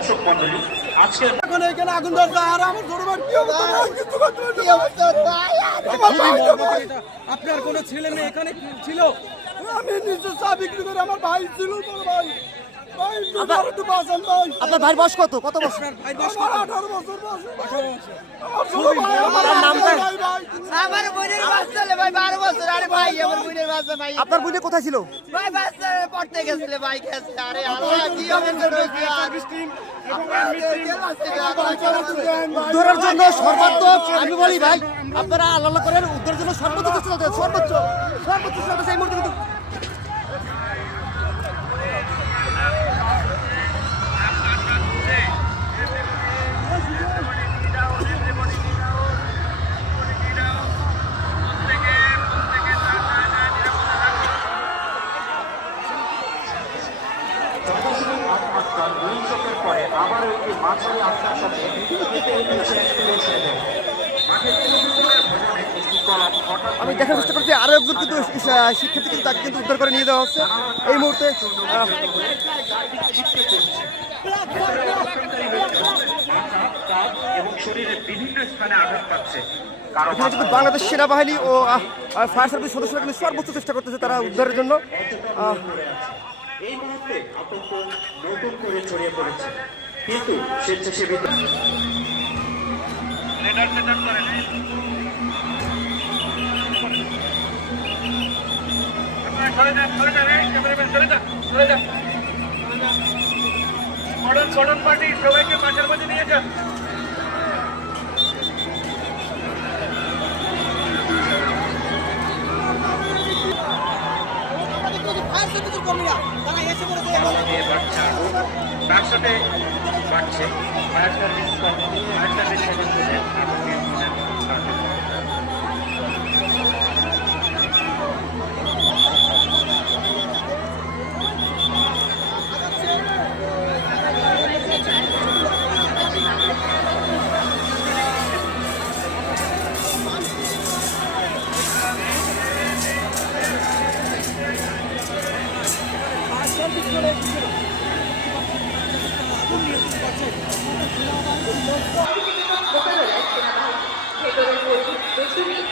দর্শক মন্ডলী, আজকে এখন এখানে আগুন ধরছে আর আমার ছোট ভাই কি অবস্থা কিছু করতে আপনার কোনো ছেলে মেয়ে এখানে ছিল? আমি নিজে চা বিক্রি করে আমার ভাই ছিল বড় ভাই আপনার ভাইয়ের বয়স কত বছর? আপনার ভাই বয়স আমার কত? 18 বছর বয়স। 18 বছর। আমার ছোট ভাই আমার নাম দেন। আমার বোনের বাচ্চা লে ভাই 12 বছর। আরে ভাই আমার বোনের বাচ্চা ভাই। আপনার বোনে কোথায় ছিল? ভাই বাচ্চা পড়তে গেছিল ভাই গেছে। আরে আল্লাহ কি হবে উদ্ধারের জন্য সর্বাত্মক আমি বলি ভাই আপনারা আল্লাহ করেন, উদ্ধারের জন্য সর্বোচ্চ চেষ্টা করতে হবে, সর্বোচ্চ চেষ্টা করতে এই মুহূর্তে কিন্তু পরে আবার একটি মাঝারি আস্থার সাথে আমি দেখার চেষ্টা করছি আরো একজন কিন্তু শিক্ষার্থী কিন্তু তাকে কিন্তু উদ্ধার করে নিয়ে যাওয়া হচ্ছে এই মুহূর্তে। এবং শরীরের বিভিন্ন স্থানে আঘাত পাচ্ছে। এখানে কিন্তু বাংলাদেশ সেনাবাহিনী ও ফায়ার সার্ভিস সদস্যরা কিন্তু সর্বোচ্চ চেষ্টা করতেছে তারা উদ্ধারের জন্য। এই মুহূর্তে আতঙ্ক নতুন করে ছড়িয়ে পড়েছে, কিন্তু স্বেচ্ছাসেবী পার্টি সবাইকে মাঠের মধ্যে নিয়ে যান। তার সাথে বাড়ছে ফায়ার সার্ভিস সদস্যদের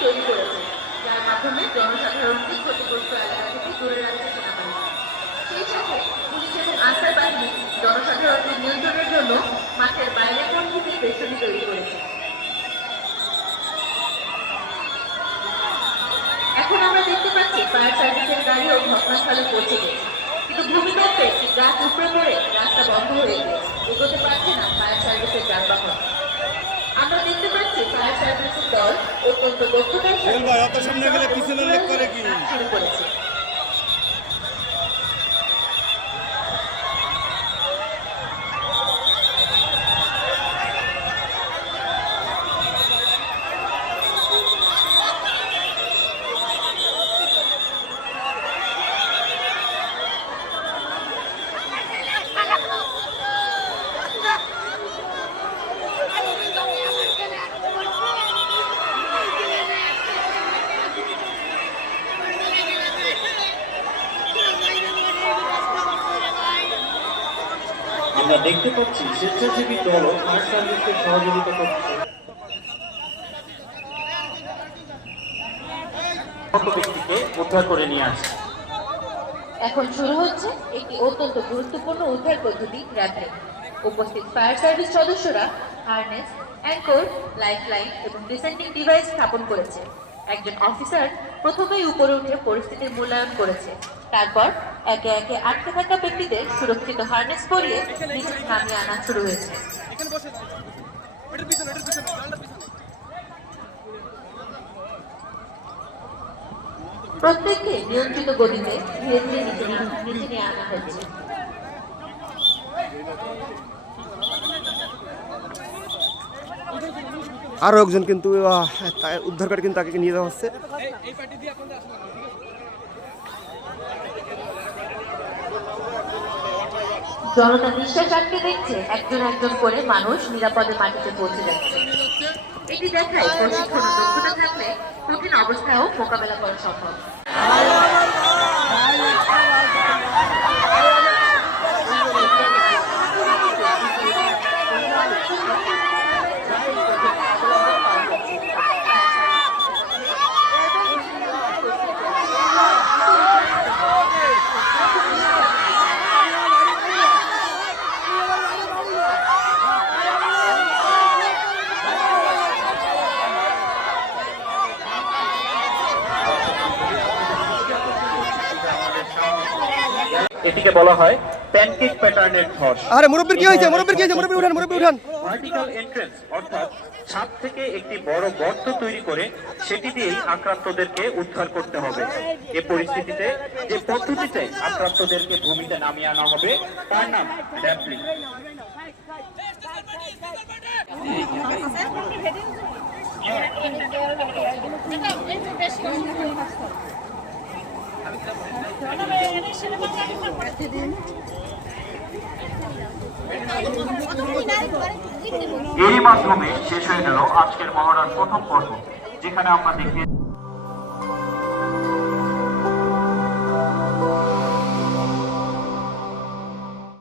তৈরি করেছে, যার মাধ্যমে জনসাধারণকে ক্ষতিগ্রস্ত এলাকা থেকে দূরে রাখছে সেনাবাহিনী। সেই সাথে পুলিশ এবং আনসার বাহিনী জনসাধারণকে নিয়ন্ত্রণের জন্য মাঠের বাইরে পরিস্থিতি বেষ্টনী তৈরি করেছে। এখন আমরা দেখতে পাচ্ছি ফায়ার সার্ভিসের গাড়িও ঘটনাস্থলে পৌঁছে গেছে, কিন্তু ভূমিকম্পে একটি গাছ উপড়ে পড়ে রাস্তা বন্ধ হয়ে গেছে, এগোতে পারছে না ফায়ার সার্ভিসের যানবাহন। আমরা দেখতে পাচ্ছি ফায়ার সার্ভিসের দল অত্যন্ত দক্ষতার সাথে কাজ শুরু করেছে। আমরা দেখতে পাচ্ছি স্বেচ্ছাসেবী দল ও ফায়ার সার্ভিসকে সহযোগিতা করছে ব্যক্তিকে উদ্ধার করে নিয়ে আসছে। এখন শুরু হচ্ছে একটি অত্যন্ত গুরুত্বপূর্ণ উদ্ধার পদ্ধতি র্যাপিড। উপস্থিত ফায়ার সার্ভিস সদস্যরা হারনেস, অ্যাঙ্কর, লাইফলাইন এবং ডিসেন্ডিং ডিভাইস স্থাপন করেছে। একজন অফিসার প্রথমেই উপরে উঠে পরিস্থিতির মূল্যায়ন করেছে, তারপর একে একে আটকে থাকা ব্যক্তিদের সুরক্ষিত হারনেস পরিয়ে নিচে নামিয়ে আনা শুরু হয়েছে। প্রত্যেককে নিয়ন্ত্রিত গতিতে ধীরে ধীরে নিচে নিয়ে আনা হয়েছে। আরো একজন কিন্তু উদ্ধার করে কিন্তু তাকে নিয়ে যাওয়া হচ্ছে। জনতা নিঃশ্বাস আটকে দেখছে একজন একজন করে মানুষ নিরাপদে মাটিতে পৌঁছে যাচ্ছে। এটি দেখায় প্রশিক্ষণ ও দক্ষতা থাকলে কঠিন অবস্থায়ও মোকাবেলা করা সম্ভব। এটিকে বলা হয় প্যানকেক প্যাটার্নের ধস। আরে মুরব্বির কি হয়েছে? মুরব্বি উঠান। ভার্টিক্যাল এন্ট্রেন্স অর্থাৎ ছাদ থেকে একটি বড় গর্ত তৈরি করে সেটি দিয়েই আক্রান্তদেরকে উদ্ধার করতে হবে। এ পরিস্থিতিতে যে পদ্ধতিতে আক্রান্তদেরকে ভূমিতে নামিয়ে আনা হবে তার নাম ড্যাম্পলিং। এরই মাধ্যমে শেষ হয়ে গেল আজকের মহড়ার প্রথম পর্ব, যেখানে আমরা দেখি